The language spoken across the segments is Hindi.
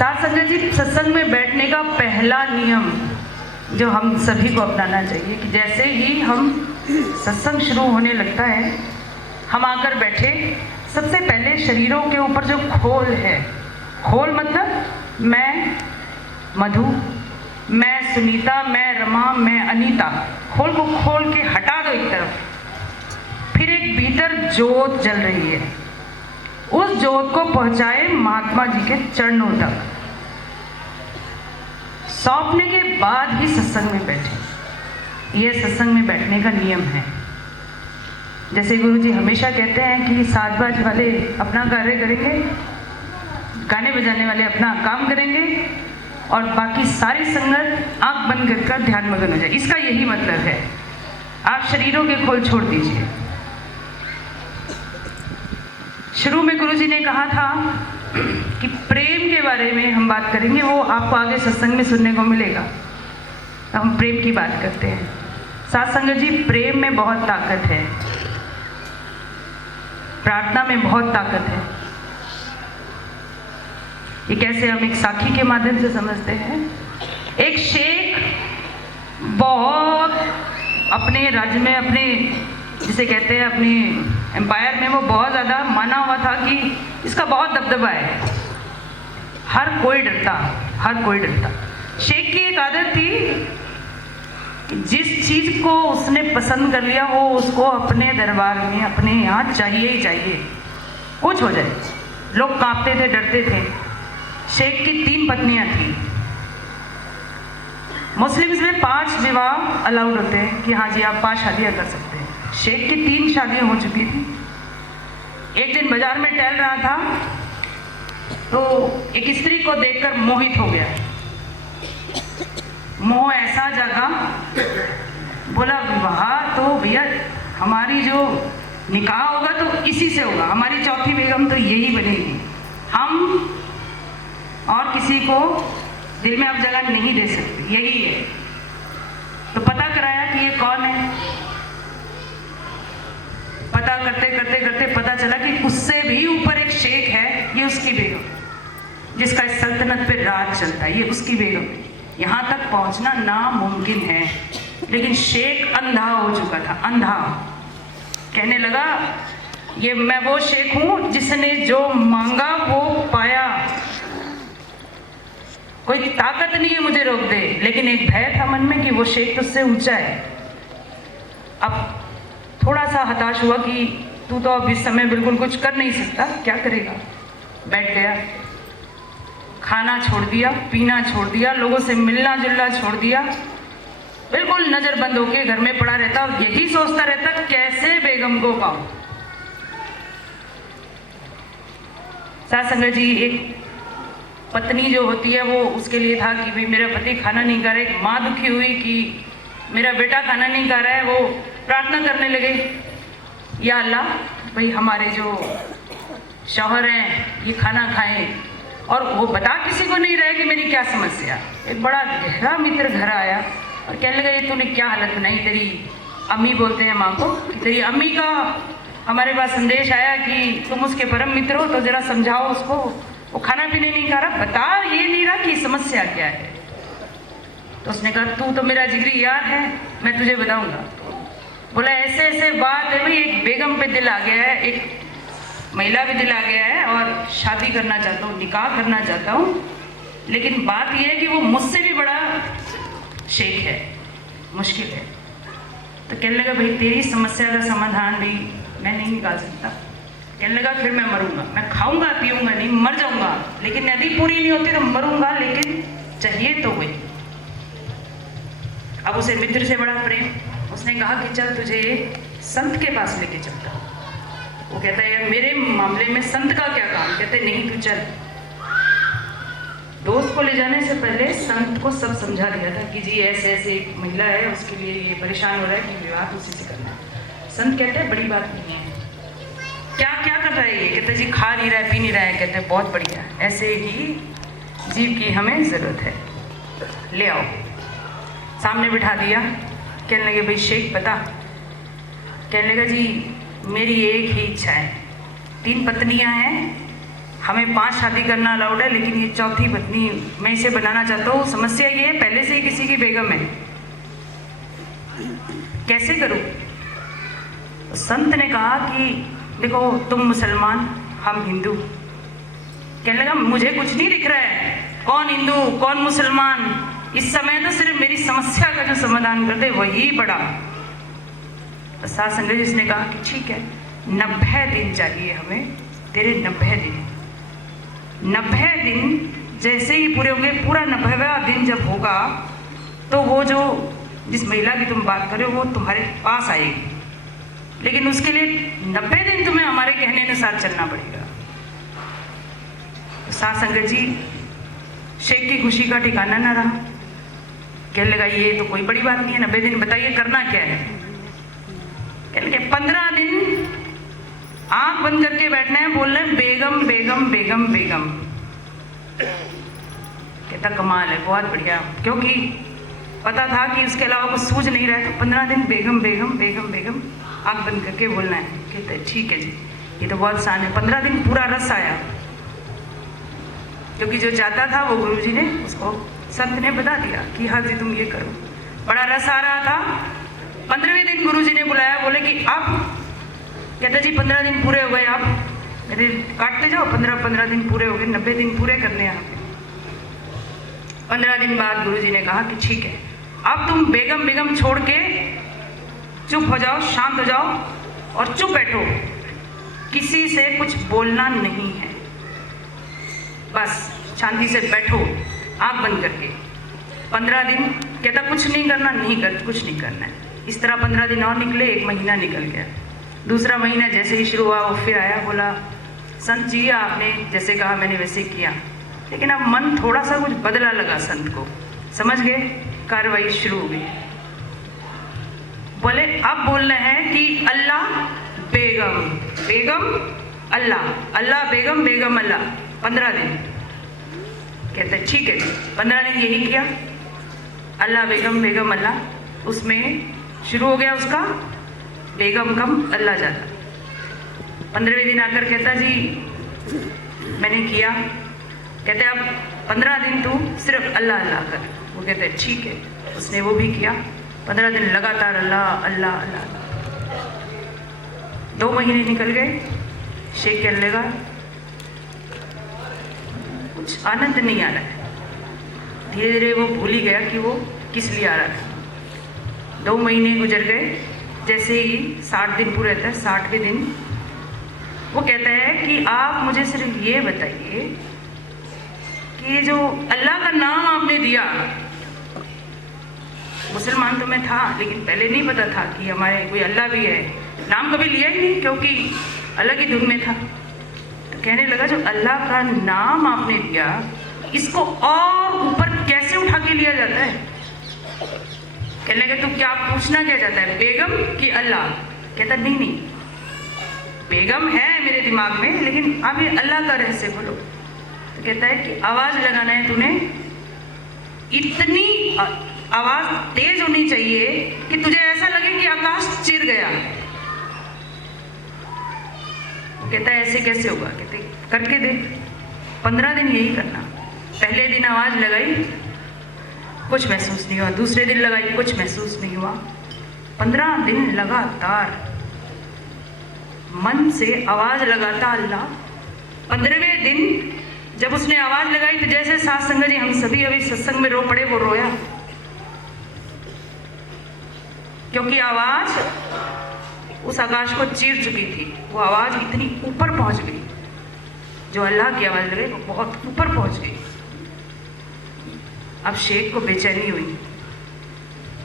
साथ संगत जी, सत्संग में बैठने का पहला नियम जो हम सभी को अपनाना चाहिए कि जैसे ही हम सत्संग शुरू होने लगता है, हम आकर बैठे, सबसे पहले शरीरों के ऊपर जो खोल है, खोल मतलब मैं मधु, मैं सुनीता, मैं रमा, मैं अनीता, खोल को खोल के हटा दो एक तरफ। फिर एक भीतर ज्योत जल रही है, उस ज्योत को पहुंचाए महात्मा जी के चरणों तक। सौंपने के बाद ही सत्संग में बैठे। यह सत्संग में बैठने का नियम है। जैसे गुरु जी हमेशा कहते हैं कि साजबाज वाले अपना कार्य करेंगे, गाने बजाने वाले अपना काम करेंगे और बाकी सारी संगत आंख बंद कर ध्यान मगन हो जाए। इसका यही मतलब है। आप शरीरों के खोल छोड़ दीजिए। शुरू में गुरु जी ने कहा था कि प्रेम के बारे में हम बात करेंगे, वो आपको आगे सत्संग में सुनने को मिलेगा। तो हम प्रेम की बात करते हैं। साथ संगत जी, प्रेम में बहुत ताकत है, प्रार्थना में बहुत ताकत है। ये कैसे हम एक साखी के माध्यम से समझते हैं। एक शेख बहुत अपने राज्य में, अपने जिसे कहते हैं अपने एम्पायर में, वो बहुत ज़्यादा माना हुआ था कि इसका बहुत दबदबा है, हर कोई डरता, हर कोई डरता। शेख की एक आदत थी, जिस चीज़ को उसने पसंद कर लिया वो उसको अपने दरबार में, अपने यहाँ चाहिए ही चाहिए, कुछ हो जाए। लोग कांपते थे, डरते थे। शेख की 3 पत्नियां थी। मुस्लिम्स में 5 विवाह अलाउड होते हैं कि हाँ जी आप 5 शादियां कर सकते हैं। शेख की 3 शादियां हो चुकी थी। एक दिन बाजार में टहल रहा था तो एक स्त्री को देखकर मोहित हो गया। मोह ऐसा जागा, बोला विवाह तो भैया हमारी जो निकाह होगा तो इसी से होगा, हमारी चौथी बेगम तो यही बनेगी, हम और किसी को दिल में अब जगह नहीं दे सकते, यही है। तो पता कराया कि ये कौन है। पता करते करते करते पता चला कि उससे भी ऊपर एक शेख है, ये उसकी बेगम, जिसका इस सल्तनत पे राज चलता है, ये उसकी बेगम है। यहाँ तक पहुँचना नामुमकिन है, लेकिन शेख अंधा हो चुका था, अंधा। कहने लगा ये मैं वो शेख हूँ जिसने जो मांगा वो पाया, कोई ताकत नहीं है मुझे रोक दे। लेकिन एक भय था मन में कि वो शेख तुझसे ऊंचा है। अब थोड़ा सा हताश हुआ कि तू तो अब इस समय बिल्कुल कुछ कर नहीं सकता, क्या करेगा। बैठ गया, खाना छोड़ दिया, पीना छोड़ दिया, लोगों से मिलना जुलना छोड़ दिया, बिल्कुल नजर बंद होके घर में पड़ा रहता और यही सोचता रहता कैसे बेगम को पाऊं। साथ संगत जी, एक पत्नी जो होती है वो उसके लिए था कि भाई मेरा पति खाना नहीं खा रहा है। एक माँ दुखी हुई कि मेरा बेटा खाना नहीं खा रहा है। वो प्रार्थना करने लगे, या अल्लाह भाई हमारे जो शौहर हैं ये खाना खाएं, और वो बता किसी को नहीं रहा कि मेरी क्या समस्या। एक बड़ा गहरा मित्र घर आया और कहने लगा ये तूने क्या हालत बनाई। तेरी अम्मी, बोलते हैं माँ को, तेरी अम्मी का हमारे पास संदेश आया कि तुम उसके परम मित्र हो, तो जरा समझाओ उसको, वो खाना पीने नहीं खा रहा, बता ये नहीं रहा कि समस्या क्या है। तो उसने कहा तू तो मेरा जिगरी यार है, मैं तुझे बताऊंगा। बोला ऐसे ऐसे बात है भाई, एक बेगम पे दिल आ गया है, एक महिला पे दिल आ गया है और शादी करना चाहता हूँ, निकाह करना चाहता हूँ, लेकिन बात यह है कि वो मुझसे भी बड़ा शेख है, मुश्किल है। तो कहने लगा भाई तेरी समस्या का समाधान भी मैं नहीं निकाल सकता। कहने लगा फिर मैं मरूंगा, मैं खाऊंगा पीऊंगा नहीं, मर जाऊंगा, लेकिन यदि पूरी नहीं होती तो मरूंगा, लेकिन चाहिए तो वही। अब उसे मित्र से बड़ा प्रेम, उसने कहा कि चल तुझे संत के पास लेके चलता। वो कहता है यार मेरे मामले में संत का क्या काम। कहते नहीं तू चल। दोस्त को ले जाने से पहले संत को सब समझा दिया था कि जी ऐसे ऐसे एक महिला है, उसके लिए ये परेशान हो रहा है कि विवाह उसी से करना है। संत कहते हैं बड़ी बात नहीं है। क्या क्या कर रहा है ये। कहते जी खा नहीं रहा है, पी नहीं रहा है। कहते हैं बहुत बढ़िया, ऐसे ही जीव की हमें ज़रूरत है, ले आओ। सामने बिठा दिया। कहने लगे भाई शेख बता। कहने लगा जी मेरी एक ही इच्छा है, 3 पत्नियां हैं, हमें 5 शादी करना अलाउड है, लेकिन ये चौथी पत्नी मैं इसे बनाना चाहता हूँ। समस्या ये है पहले से ही किसी की बेगम है, कैसे करूँ? तो संत ने कहा कि देखो तुम मुसलमान, हम हिंदू। कहने लगा मुझे कुछ नहीं दिख रहा है, कौन हिंदू कौन मुसलमान, इस समय तो सिर्फ मेरी समस्या का जो समाधान कर दे वही बड़ा। तो साध संगत जी ने कहा कि ठीक है, 90 दिन चाहिए हमें, तेरे 90 दिन। 90 दिन जैसे ही पूरे होंगे, पूरा 90वां दिन जब होगा तो वो जो जिस महिला की तुम बात कर रहे हो वो तुम्हारे पास आएगी, लेकिन उसके लिए 90 दिन तुम्हें हमारे कहने अनुसार चलना पड़ेगा। तो साध संगत जी शेख की खुशी का ठिकाना ना रहा। कहने लगा ये तो कोई बड़ी बात नहीं है, 90 दिन बताइए करना क्या है? कहने लगे 15 दिन आंख बंद करके बैठना है, बोलना है बेगम बेगम बेगम बेगम। कहता कमाल है, बहुत बढ़िया, क्योंकि पता था कि उसके अलावा कुछ सूझ नहीं रहा है। तो 15 दिन बेगम बेगम बेगम बेगम आंख बंद करके बोलना है। कहते हैं ठीक है जी, ये तो बहुत आसान है। 15 दिन पूरा रस आया, क्योंकि जो चाहता था वो गुरुजी ने उसको संत ने बता दिया कि हाँ जी तुम ये करो। बड़ा रस आ रहा था। 15वें दिन गुरुजी ने बुलाया, बोले कि अब कहता जी 15 दिन पूरे हो गए, आप मेरे काटते जाओ, 15 दिन पूरे हो गए, 90 दिन पूरे करने हैं। 15 दिन बाद गुरुजी ने कहा कि ठीक है, अब तुम बेगम बेगम छोड़ के चुप हो जाओ, शांत हो जाओ और चुप बैठो, किसी से कुछ बोलना नहीं है, बस शांति से बैठो आँख बंद करके। 15 दिन कहता कुछ नहीं करना, कुछ नहीं करना है। इस तरह 15 दिन और निकले, 1 महीना निकल गया। दूसरा महीना जैसे ही शुरू हुआ वो फिर आया, बोला संत जी आपने जैसे कहा मैंने वैसे किया, लेकिन अब मन थोड़ा सा कुछ बदला लगा संत को, समझ गए, कार्रवाई शुरू हो गई। बोले अब बोलना है कि अल्लाह बेगम बेगम अल्लाह, अल्लाह बेगम बेगम अल्लाह। 15 दिन कहते ठीक है, 15 दिन यही किया, अल्लाह बेगम बेगम अल्लाह। उसमें शुरू हो गया उसका बेगम कम अल्लाह ज़्यादा। 15वें दिन आकर कहता जी मैंने किया। कहते अब 15 दिन तू सिर्फ अल्लाह अल्लाह कर। वो कहते ठीक है, उसने वो भी किया। 15 दिन लगातार अल्लाह अल्लाह अल्लाह। 2 महीने निकल गए। शेख कहने लगा कुछ आनंद नहीं आ रहा है। धीरे धीरे वो भूल ही गया कि वो किस लिए आ रहा था। 2 महीने गुजर गए। जैसे ही 60 दिन पूरे होते हैं, 60वें दिन वो कहता है कि आप मुझे सिर्फ ये बताइए कि ये जो अल्लाह का नाम आपने दिया, मुसलमान तो मैं था लेकिन पहले नहीं पता था कि हमारे कोई अल्लाह भी है। नाम कभी लिया ही नहीं क्योंकि अलग ही धुन में था। तो कहने लगा जो अल्लाह का नाम आपने दिया, इसको और ऊपर कैसे उठा के लिया जाता है? कहने लगे तो क्या पूछना क्या जाता है, बेगम कि अल्लाह? कहता नहीं नहीं, बेगम है मेरे दिमाग में, लेकिन आप ये अल्लाह का रहस्य बोलो। तो कहता है कि आवाज लगाना है तूने, इतनी आवाज तेज होनी चाहिए कि तुझे ऐसा लगे कि आकाश चिर गया। कहता है ऐसे कैसे होगा? कहते करके देख। 15 दिन यही करना। पहले दिन आवाज लगाई, कुछ महसूस नहीं हुआ। दूसरे दिन लगाई, कुछ महसूस नहीं हुआ। 15 दिन लगातार मन से आवाज लगाता अल्लाह। 15वें दिन जब उसने आवाज लगाई तो जैसे साथ संगत जी हम सभी अभी सत्संग में रो पड़े, वो रोया, क्योंकि आवाज उस आकाश को चीर चुकी थी। वो आवाज इतनी ऊपर पहुंच गई, जो अल्लाह की आवाज लगे वो बहुत ऊपर पहुंच गई। अब शेख को बेचैनी हुई,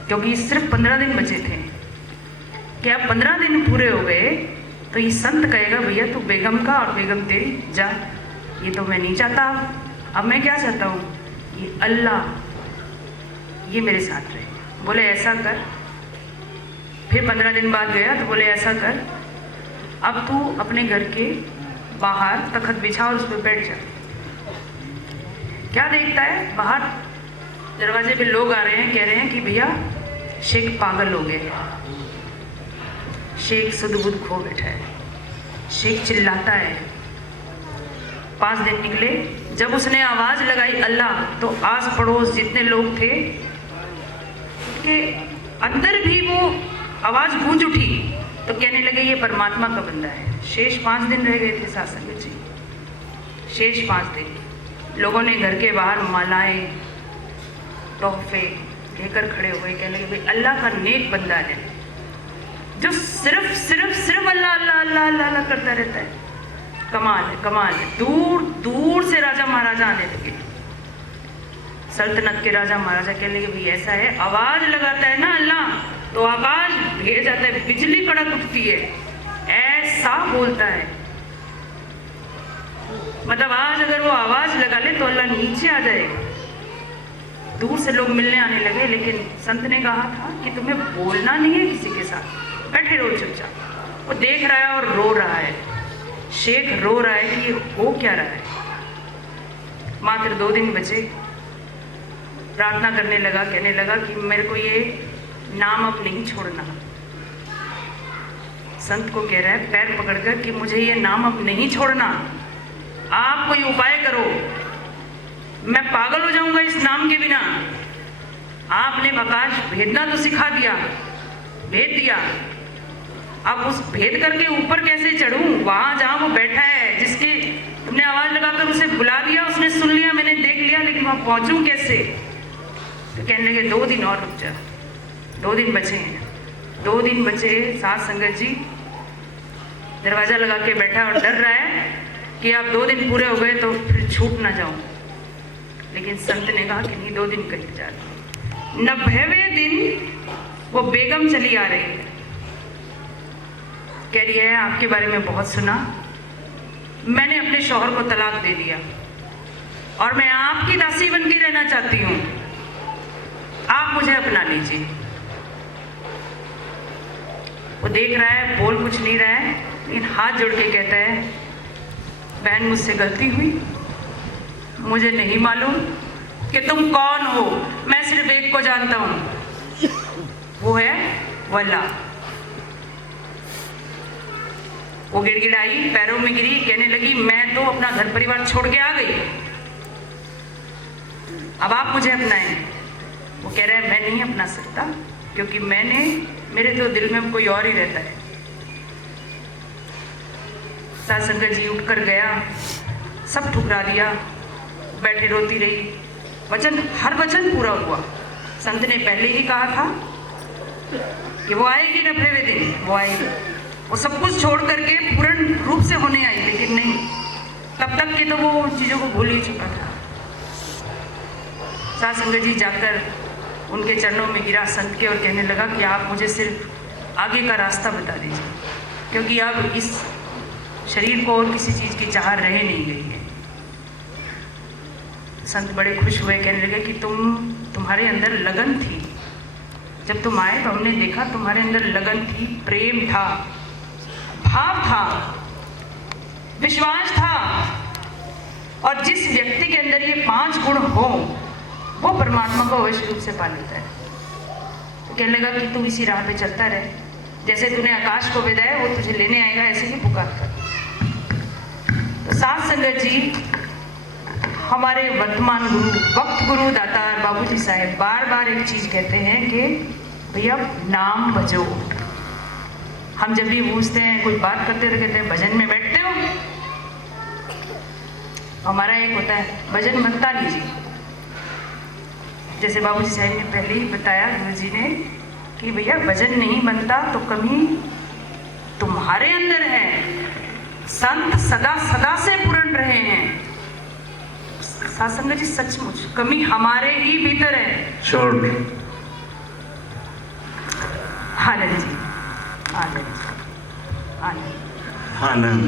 क्योंकि सिर्फ 15 दिन बचे थे कि अब 15 दिन पूरे हो गए तो ये संत कहेगा भैया तू बेगम का और बेगम तेरी जा। ये तो मैं नहीं चाहता। अब मैं क्या चाहता हूँ, ये अल्लाह ये मेरे साथ रहे। बोले ऐसा कर। फिर 15 दिन बाद गया तो बोले ऐसा कर, अब तू अपने घर के बाहर तख्त बिछा और उस पर बैठ जा। क्या देखता है, बाहर दरवाजे पे लोग आ रहे हैं, कह रहे हैं कि भैया शेख पागल हो गए, शेख सुध बुध खो बैठा है, शेख चिल्लाता है। 5 दिन निकले। जब उसने आवाज़ लगाई अल्लाह, तो आस पड़ोस जितने लोग थे के अंदर भी वो आवाज़ गूंज उठी। तो कहने लगे ये परमात्मा का बंदा है। शेष 5 दिन रह गए थे साथ संगत जी, शेष 5 दिन लोगों ने घर के बाहर मालाएं तोहफे लेकर खड़े हुए, कहने लगे भाई अल्लाह का नेक बंदा है जो सिर्फ सिर्फ सिर्फ अल्लाह अल्लाह अल्लाह अल्लाह अल्लाह करता रहता है। कमाल है, कमाल है। दूर दूर से राजा महाराजा आने लगे, सल्तनत के राजा महाराजा कहने लगे भाई ऐसा है, आवाज लगाता है ना अल्लाह तो आकाश भेज जाता है, बिजली कड़क उठती है, ऐसा बोलता है। मतलब आज अगर वो आवाज लगा ले तो अल्लाह नीचे आ जाएगा। दूर से लोग मिलने आने लगे, लेकिन संत ने कहा था कि तुम्हें बोलना नहीं है किसी के साथ, बैठे रहो चुपचाप। वो देख रहा है और रो रहा है, शेख रो रहा है कि ये हो क्या रहा है। मात्र 2 दिन बचे, प्रार्थना करने लगा, कहने लगा कि मेरे को ये नाम अब नहीं छोड़ना। संत को कह रहा है पैर पकड़कर कि मुझे ये नाम अब नहीं छोड़ना, आप कोई उपाय करो, मैं पागल हो जाऊंगा इस नाम के बिना। आपने आकाश भेदना तो सिखा दिया, भेद दिया, अब उस भेद करके ऊपर कैसे चढ़ूं? वहां जहां वो बैठा है, जिसकी तुमने आवाज लगाकर उसे बुला दिया, उसने सुन लिया, मैंने देख लिया, लेकिन वहां पहुंचूं कैसे? तो कहने लगे 2 दिन और रुक जा, 2 दिन बचे हैं। 2 दिन बचे, साथ संगत जी दरवाजा लगा के बैठा और डर रहा है कि आप 2 दिन पूरे हो गए तो फिर छूट ना जाऊं। लेकिन संत ने कहा कि नहीं, 2 दिन का इंतजार। 90वें दिन वो बेगम चली आ रही है, कह रही है आपके बारे में बहुत सुना, मैंने अपने शौहर को तलाक दे दिया और मैं आपकी दासी बन के रहना चाहती हूँ, आप मुझे अपना लीजिए। वो देख रहा है, बोल कुछ नहीं रहा है, लेकिन हाथ जोड़ के कहता है बहन मुझसे गलती हुई, मुझे नहीं मालूम कि तुम कौन हो, मैं सिर्फ एक को जानता हूं, वो है वल्ला। वो गिड़गिड़ाई, पैरों में गिरी, कहने लगी मैं तो अपना घर परिवार छोड़ के आ गई, अब आप मुझे अपनाएं। वो कह रहा है मैं नहीं अपना सकता, क्योंकि मेरे तो दिल में कोई और ही रहता है। साथ संगत जी उठकर गया, सब ठुकरा दिया, बैठे रोती रही। वचन, हर वचन पूरा हुआ। संत ने पहले ही कहा था कि वो आएगी 90वें दिन, वो आएगी। वो सब कुछ छोड़ करके पूर्ण रूप से होने आई, लेकिन नहीं, तब तक के तो वो उन चीज़ों को भूल ही चुका था। साथ संगत जी जाकर उनके चरणों में गिरा संत के और कहने लगा कि आप मुझे सिर्फ आगे का रास्ता बता दीजिए, क्योंकि अब इस शरीर को और किसी चीज़ की चाह रह नहीं गई है। संत बड़े खुश हुए, कहने लगे कि तुम्हारे अंदर लगन थी, जब तुम आए तो हमने देखा तुम्हारे अंदर लगन थी, प्रेम था, भाव था, विश्वास था, और जिस व्यक्ति के अंदर ये 5 गुण हो वो परमात्मा को अवश्य रूप से पा लेता है। तो कहने लगा कि तू इसी राह पे चलता रहे, जैसे तूने आकाश को विदाया वो तुझे लेने आएगा, ऐसे ही पुकार कर। तो साथ संगत जी हमारे वर्तमान गुरु, वक्त गुरु दातार बाबूजी साहब बार बार एक चीज कहते हैं कि भैया नाम भजो। हम जब भी पूछते हैं, कोई बात करते तो कहते हैं भजन में बैठते हो। हमारा एक होता है भजन बनता लीजिए, जैसे बाबूजी साहब ने पहले ही बताया गुरु जी ने कि भैया भजन नहीं बनता तो कमी तुम्हारे अंदर है। संत सदा सदा से पूर्ण रहे हैं। सासंग जी सचमुच कमी हमारे ही भीतर है। आनंद जी, आनंद, आनंद, आनंद।